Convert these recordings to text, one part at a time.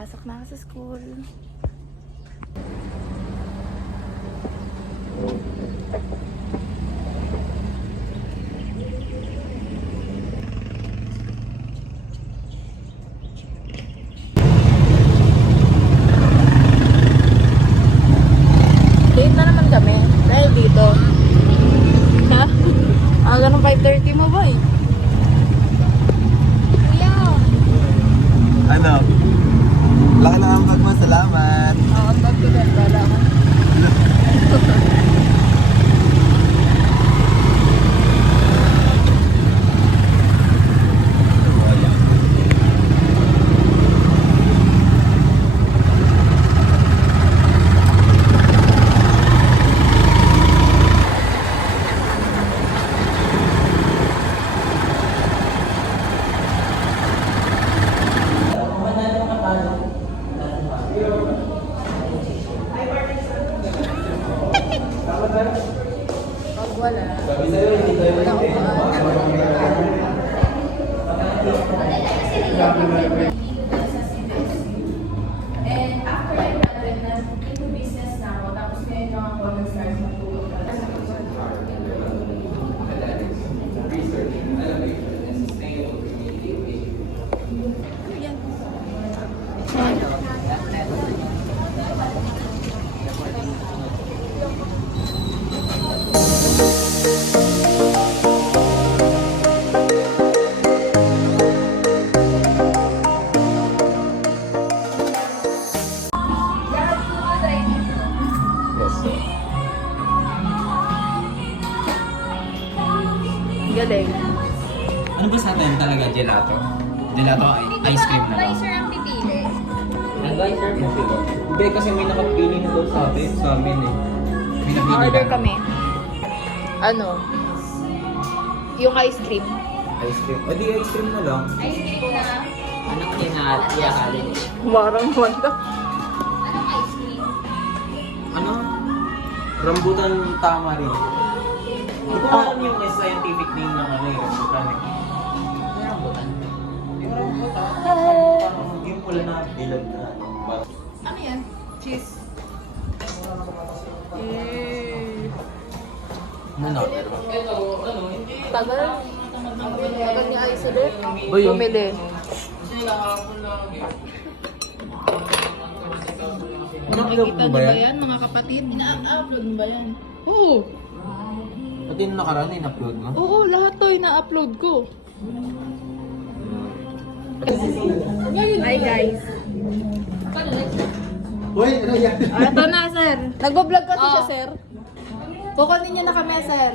Pasok na ako sa school. Late na naman kami dahil dito. Ha? Ganun 5:30 mo ba eh? Kuya! Ano? Laki lang ang bag mo, salamat. Oo, ang bag ko din. Bala ko. Pag wala, wala ko And after I graduate, nag-into business na ako. Tapos ngayon lang ako nag-start mag-tulog. galing. Ano ba sa atin talaga? Gelato? Gelato ice cream na lang. Advisor ang pipili. Advisor mo sila? Hindi, kasi may nakapili na daw sa amin eh. May napili Order lang. kami. Ano? Yung ice cream. Ice cream. O di ice cream na lang. Ice cream na. Anong kinakalin? Marang wala. Anong ice cream? Ano? Rambutan tama rin. Hindi ko alam yung scientific name ng ano yung rambutan eh. Yung rambutan? Yung rambutan? Parang yung pula na dilag na ano. Ano yan? Cheese. Nanonood ba? Tagal. Tagal ni Ice ulit. Boy, yung- Bumili. Upload mo ba yan? mga kapatid? Ina-upload mo ba yan? Oo. Pati nung nakaraan in-upload mo? Oo, lahat to ina-upload ko. Hi guys. Uy, ano yan? Ito na, sir. Nagbablog kasi siya, sir. Kukunin niyo na kami, sir.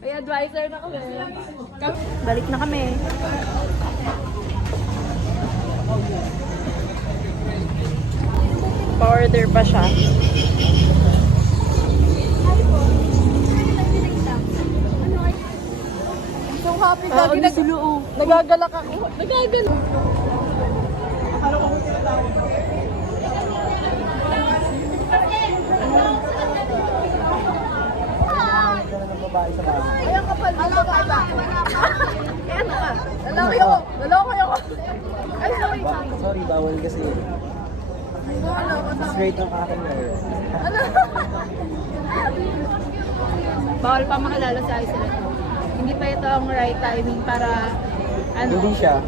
May advisor na kami. Balik na kami. Pa-order pa siya. So happy lagi nagagalak ako. Nagagalak. Ayan kapal, ano ka ba? Ayan ka. Lalaki ako. Lalaki ako. Ay, sorry. Sorry, bawal kasi. Ano? Straight ang akin ngayon. Ano? Bawal pa makilala sa Ice ulit. Hindi pa ito ang right timing para ano? Hindi siya.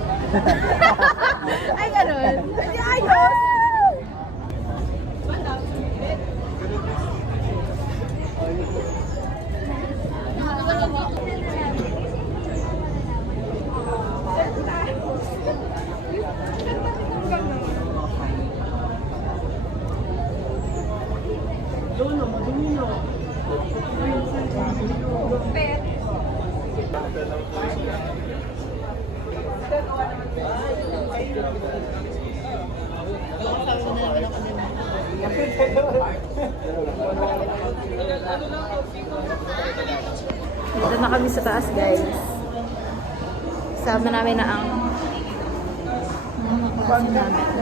Ay, ganun. Ay, ayos! Dito na kami sa taas, guys. Kasama namin na ang mga klase namin.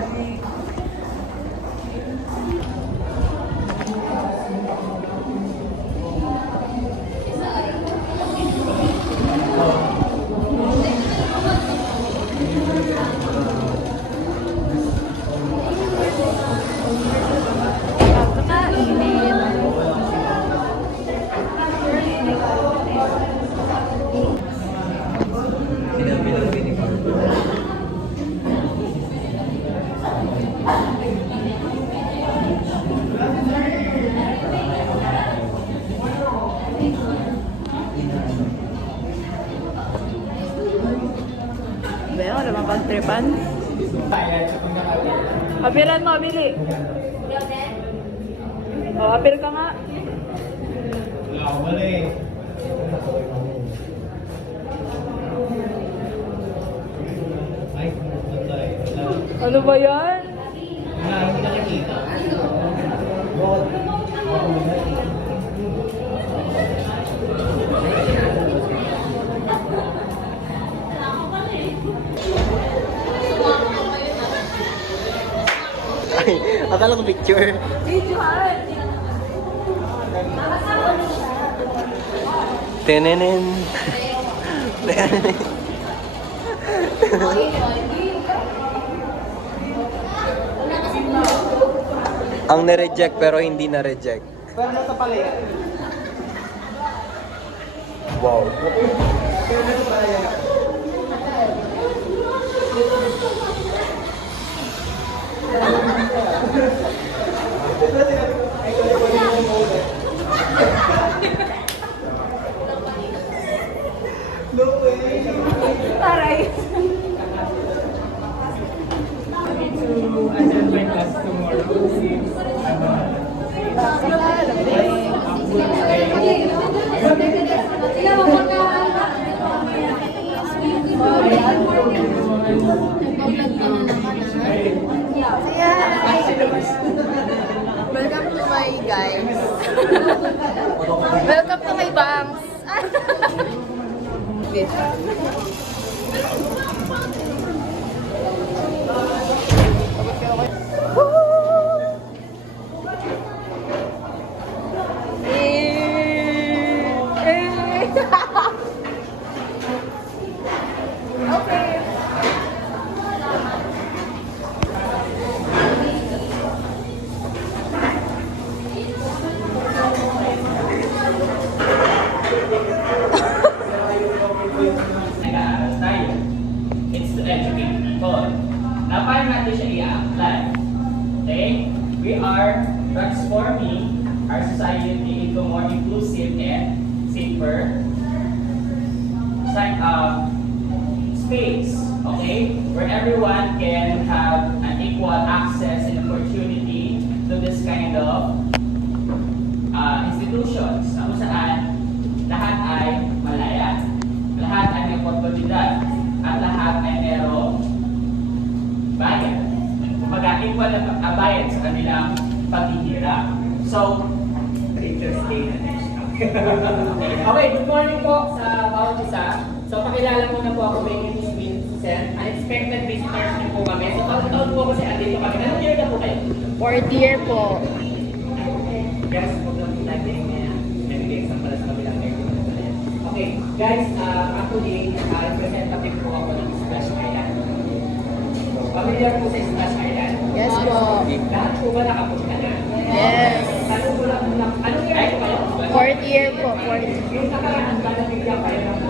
Ano, wala bang pagtripan? Apilan mo, Bili. O, apil ka nga. Ano ba yan? Ay, akala ko picture. Videohan! Tenenen. Ang na-reject pero hindi na-reject. Pero nasa pala yan. Wow. Taray! Welcome to my guys. Welcome to my bangs. Nag-aaral tayo. It's to educate people. Na paano natin siya i-apply? Okay? We are transforming our society into more inclusive and safer space. Okay? Where everyone can have an equal access and opportunity to this kind of institutions. Kung saan lahat ay malaya. Lahat ay may oportunidad at lahat ay merong bayad. Kumbaga, equal na bayad sa kanilang paghihirap. So, okay, good morning po sa bawat isa. So, pakilala muna po ako, my name is Vincent. Unexpected visitors din po kami. So, taon po kasi andito kami. Anong year na po kayo? 4th year po. Guys, huwag lang yung natin nabigay example sa kabilang year. Okay, guys, actually, representative po ako ng Splash Island. Familiar po sa Splash Island? Yes po. Lahat po ba nakapunta na? Yes. Anong year po kayo? 4th year po. 4th. Yung nakaraan ba nabigyan kayo ng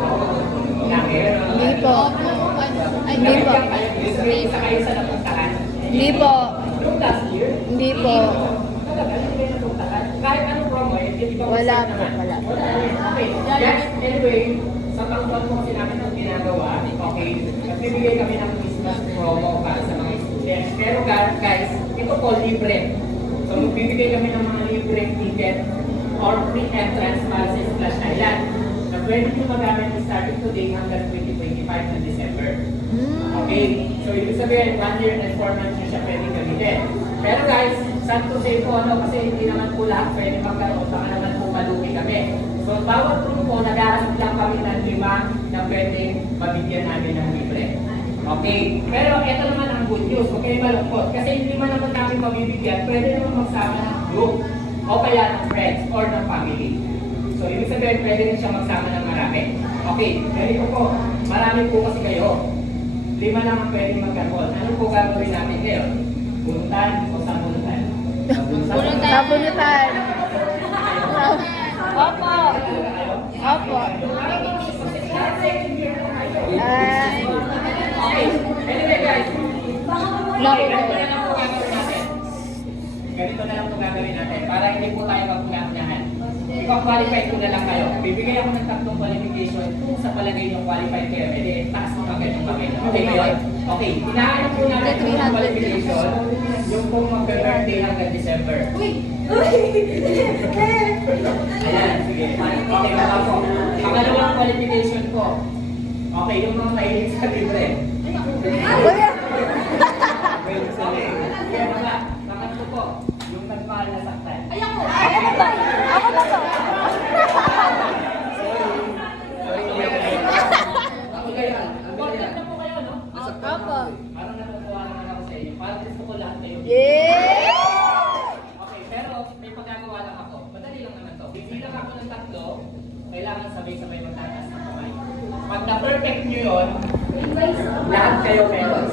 nakir? Hindi po. Hindi po. Nabigyan kayo, isa kayo sa napuntahan? Hindi po. Yung last year? Hindi po. Talaga, hindi kayo napuntahan? Kahit anong promo, hindi ba Wala po. Wala. Okay, yes, anyway, sa taon-taon po kasi namin ang ginagawa, okay, nagbibigay kami ng Christmas promo para sa mga students. Pero guys, ito po libre. So magbibigay kami ng mga libre ticket or free entrance para sa Splash Island na pwede nyo magamit starting today hanggang 2025 na December. Okay, so ibig sabihin, 1 year and 4 months nyo siya pwede gamitin. Pero guys, sad to say po, kasi hindi naman po lahat pwede magkaroon, baka naman po malugi kami. So, bawat room po, nag-aasap lang kami ng 5 na pwedeng mabigyan namin ng libre. Okay? Pero ito naman ang good news, huwag kayo malungkot. Kasi yung 5 naman namin mabibigyan, pwede naman magsama ng group o kaya ng friends or ng family. So, ibig sabihin, pwede rin siya magsama ng marami. Okay, ganito po, marami po kasi kayo. 5 naman pwedeng magkaroon. Ano po gagawin natin ngayon? Bunutan o sabunutan? Sabunutan. Opo. Opo. Anyway guys, Naku po. ganito na lang po gagawin natin para hindi po tayo magpuganyahan. qualified ko na lang kayo. Bibigay ako ng 3 qualification kung sa palagay nyo qualified kayo. Eh, taas mo agad yung papel. Okay ba yun? Okay, hinahanap po natin yung qualification, yung pong mag-birthday hanggang December. Ayan, sige. Okay, po. Pangalawang qualification ko. Okay, yung mga mahilig sa libre. Kaya mga, pangatlo po, yung nagmahal na saktan. Ako na to. Ako kayo. Important na po kayo, no? Opo. Parang natutuwa naman ako sa inyo. Parang gusto ko lahat kayo. Yeah! Okay, pero may pagkagawa lang ako. Madali lang naman to. Bibilang ako ng 3, kailangan sabay-sabay magtataas ng kamay. Pag na-perfect nyo yun, lahat kayo meron.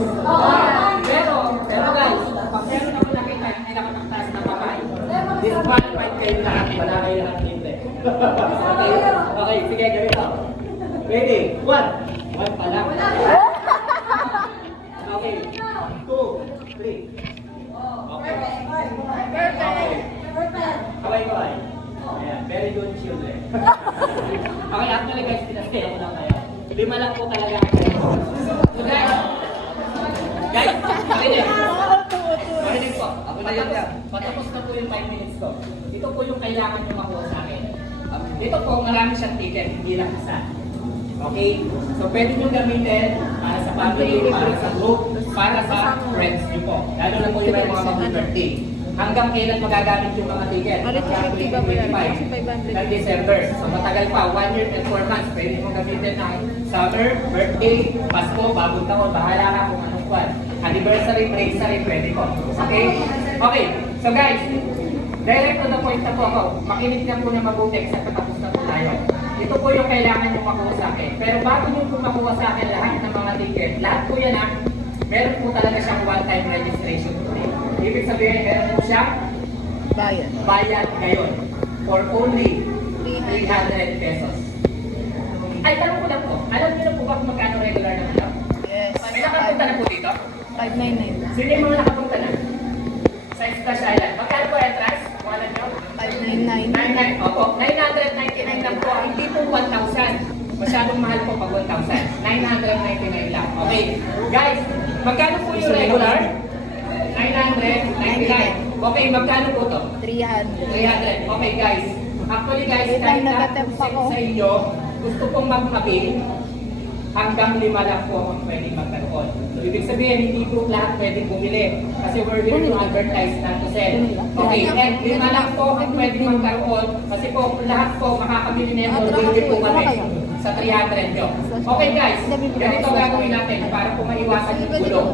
Pero guys, pag meron ako nakita yung hindi nakapagtaas ng kamay, disqualified kayo lahat. Wala kayo lahat hindi. Okay, sige, ganito. Ready? 1 pa lang. Okay. 2, 3. Okay. Kaway-kaway. Ayan, very good children. Okay, actually guys, pinasaya ko lang kayo. 5 lang po talaga kayo. So guys, marinig po. Ako na yan. Patapos na po yung 5 minutes ko. Ito po yung kailangan nyo makuha sa akin. Dito po, marami siyang ticket, hindi lang isa. Okay? So pwede nyo gamitin para sa family, para sa group, para sa friends nyo po. Lalo na po yung may mga mag-birthday. Hanggang kailan magagamit yung mga ticket? Hanggang 25 ng December. So matagal pa, 1 year and 4 months. Pwede mo gamitin ng summer, birthday, Pasko, bagong taon, bahala ka kung anong kwan. Anniversary, bracery, pwede po. Okay? Okay. So guys, direct to the point na po ako. Makinig na po na mabuti sa katapos na po tayo. Ito po yung kailangan nyo makuha sa akin. Pero bago nyo po makuha sa akin lahat ng mga ticket, lahat po yan meron po talaga siyang one-time registration fee. Ibig sabihin, meron po siyang bayad ngayon for only 300 pesos. Ay, tanong ko lang po, alam niyo na po ba kung magkano regular na po? Yes. May nakapunta na po dito? 599. Sino yung mga nakapunta na? Sa Splash Island. Magkano po entrance? Wala nyo? 599. Opo, 999 lang po. Hindi po 1,000. Masyadong mahal po pag 1,000. 999 lang. Okay. Guys, magkano po yung regular? 999. Okay, magkano po to? 300. 300. Okay guys. Actually guys, Wait kahit lang, na nagatemp ako. sa inyo, gusto kong magmabil, hanggang 5 lang po ang pwedeng magkaroon. So, ibig sabihin, hindi po lahat pwedeng bumili. Kasi we're here to advertise, not to sell. Okay, and 5 lang po ang pwedeng magkaroon. Kasi po, lahat po makakabili na yung already po kami sa 300 nyo. Okay guys, ganito gagawin natin para po maiwasan yung gulong.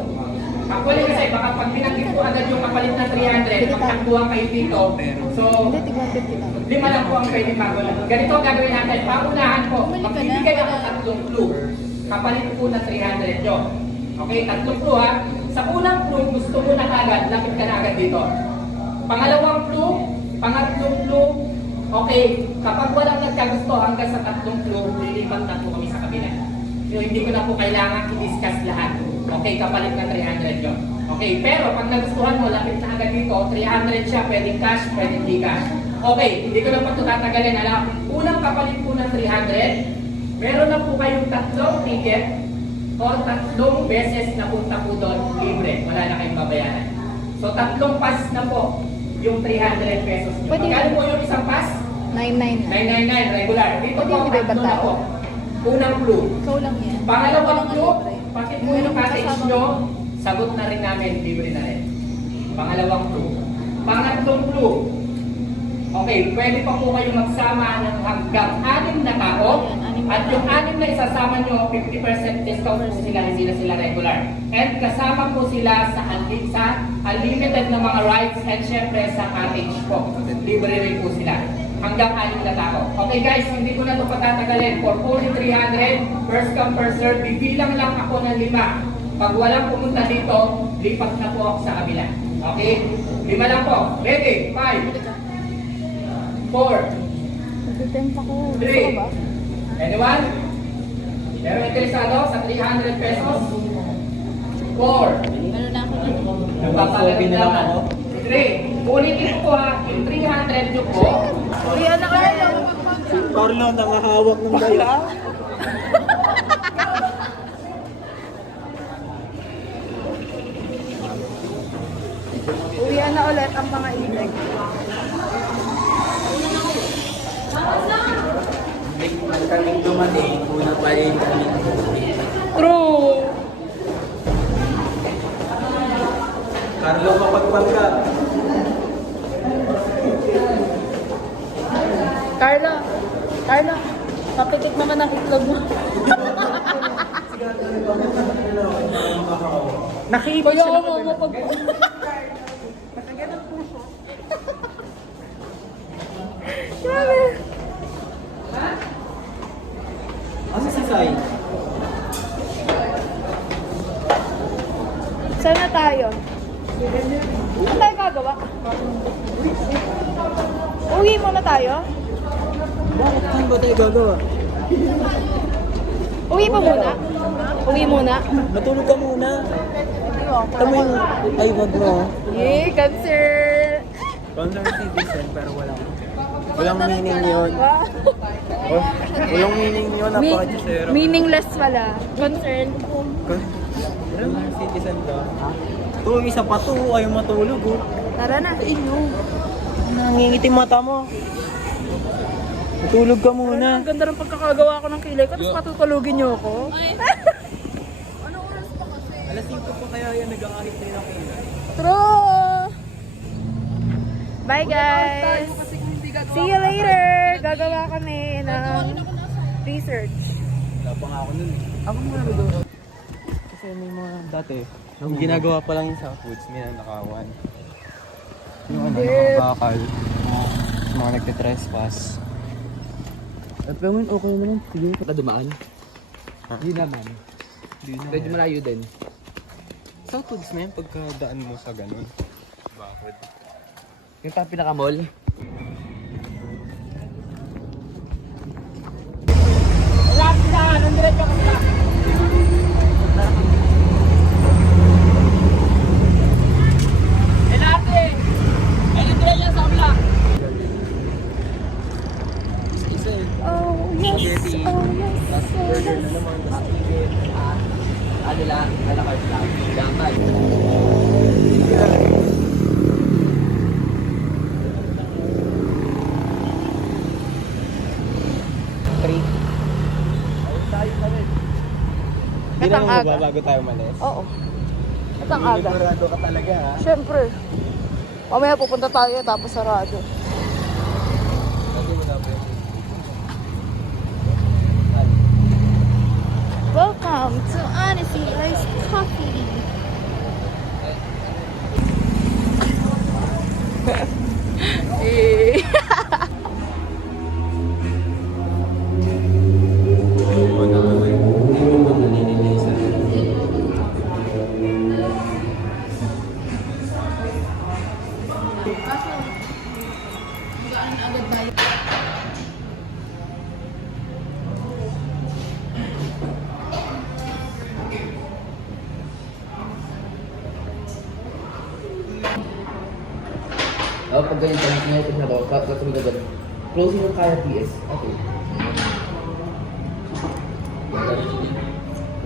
Actually kasi baka pag binanggit po agad yung kapalit na 300, magtakbuhan kayo dito. So, 5 lang po ang pwedeng magulang. Ganito ang gagawin natin. Paunahan po, magbibigay ako ng 3 clue. Kapalit po na 300 nyo. Okay, 3 clue ha. Sa unang clue, gusto mo na agad, lapit ka na agad dito. Pangalawang clue, pangatlong clue. Okay, kapag walang nagkagusto hanggang sa 3 clue, lilipat na po kami sa kabila. So, hindi ko na po kailangan i-discuss lahat. Okay, kapalit na 300 nyo. Okay, pero pag nagustuhan mo, lapit na agad dito, 300 siya, pwedeng cash, pwedeng di cash. Okay, hindi ko na pa ito tatagalin. Alam, unang kapalit po ng 300, meron na po kayong 3 ticket or 3 beses na punta po doon, libre. Wala na kayong babayaran. So, 3 pass na po yung 300 pesos nyo. Magkano po yung isang pass? 999. 999, regular. Dito po, 3 na po. Unang clue. Ikaw lang yan. Pangalawang clue, pati po yung package nyo, sagot na rin namin, libre na rin. Pangalawang clue. Pangatlong clue, okay, pwede pa po kayo magsama ng hanggang 6 na tao, at yung 6 na isasama nyo, 50% discount po sila, hindi na sila regular. And kasama po sila sa unlimited na mga rides, and syempre sa package po. Libre rin po sila. Hanggang 6 na tao. Okay guys, hindi ko na ito patatagalin. For only 300, first come first serve, bibilang lang ako ng 5. Pag walang pumunta dito, lipat na po ako sa kabila. Okay? 5 lang po. Ready? 5, 4, Nagtitempa ko. 3. Anyone? Meron interesado sa 300 pesos? 4. Meron na ako dito. Nagpapalagay na lang ako. 3. Ulitin ko po ha, yung 300 nyo po, Uwian na kayo. Carlo, nangahawak ng daya. Uwian na ulit ang mga ibig. Kaming dumating, una pa rin kami. True. Carlo, mapagpag ka. Carla, papitik naman ang itlog mo. Nakita siya na Grabe. Asa si Sai? Saan na tayo? Ano tayo gagawa? Uwi muna tayo? Bakit saan ba tayo gagawa? Uwi pa muna? Uwi muna? Matulog ka muna. Tama yung... Ay, wag mo. Yay, cancer! Concerned citizen, pero walang meaning yun. Wow. Oh, walang meaning yun, napaka-jusero. Meaningless pala. Concern. Concerned citizen ka. Ito, isa pa to, ayaw matulog oh. Tara na. Nangingitim mata mo. Matulog ka muna. Ang ganda ng pagkakagawa ko ng kilay ko, tapos patutulugin niyo ako. Alas 5 pa kaya yan, nag-aahit na yun ako. True! Bye guys! See you later! Gagawa kami ng research. Wala pa nga ako nun eh. Ako muna doon. Kasi may mga dati, nung ginagawa pa lang yung sa foods, may nanakawan. Yung ano, mga bakal, mga nagte-trespass. At gawin okay naman, sige. Dumaan? Hindi naman. Medyo malayo din. Sa foods na yan, pagkadaan mo sa ganun. Bakod. Yung parang pinaka-mall. Oh yes, oh yes, oh yes. Ano lang, alakart lang. Gamay. Hindi Katang naman aga. magbabago tayo malis. Oo. At ang aga. Sigurado ka talaga ha. Siyempre. Mamaya pupunta tayo tapos sarado. Kasi wala pa yun. Welcome to Honesty Iced Coffee. Eh. Oh, pag ganyan ka, pag na to, tapos mo gagawin. Close mo kaya PS. Okay.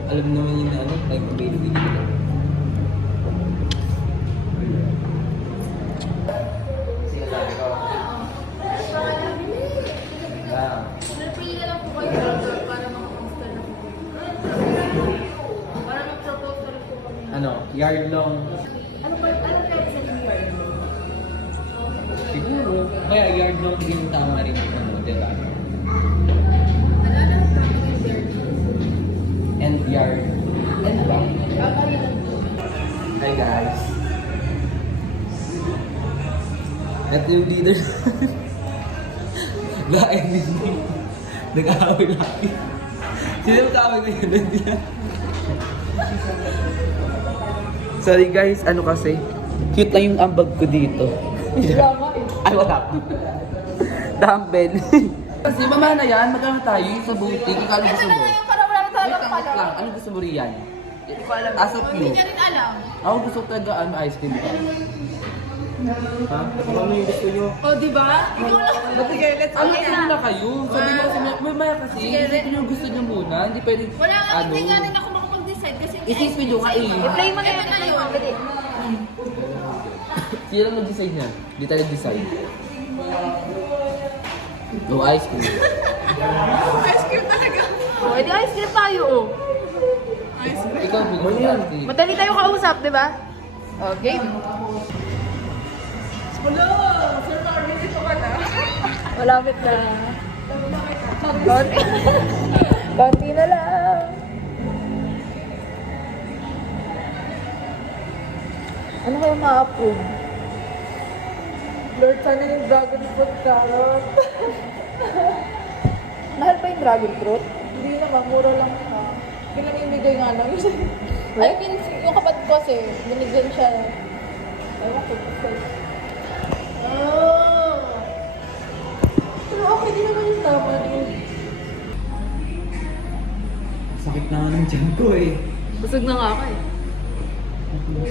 Alam naman yun na ano, time availability na. Sige, sabi ko. Ano, yard long. Siguro, kaya yard long din yung tama rin yung ano, diba? And yard. And ba? Hi guys. Ito yung leader. Bakit hindi? Nag-aaway lagi. Sino mag-aaway ngayon doon diyan? Sorry guys, ano kasi? Cute lang yung ambag ko dito. Ay, wala pa. Dumbbell. Kasi mamaya na yan, magkano tayo sa boutique. Ikaw ano gusto mo? Para wala na Wait talagang lang, wait lang. Ano gusto mo riyan? As of you. Hindi niya rin alam. Ako gusto ko talaga ano, ice cream ka. Ha? Kung ano yung gusto nyo. O, di ba? Ikaw lang. Sige, let's Ano na kayo? Sabi mo kasi, may maya kasi, isipin yung gusto nyo muna. Hindi pwede, Wala nga, ano. hindi nga rin ako makapag-decide kasi Isipin nyo nga eh. i-play mo na yun. Ito na yun. Sino lang nag-decide niyan? Hindi tayo decide. No ice cream. Ice cream talaga. O, edi ice cream tayo, oh. Ikaw, mo na yan. Madali tayo kausap, di ba? O, game. Wala! Sir, nakabili ka na. Malapit na. Konti. Konti na lang. Ano kayo ma-approve? Lord, sana yung dragon fruit carrot. Mahal pa yung dragon fruit? Hindi naman, mura lang siya. Pinamimigay nga lang siya. I mean, yung kapatid ko kasi, binigyan siya. Ewan ko, kasi. Oh! Pero okay, di naman yung tama din. Sakit na nga ng tiyan ko eh. Busog na nga ako eh.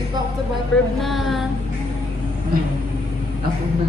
Back to my verb na. Ako na.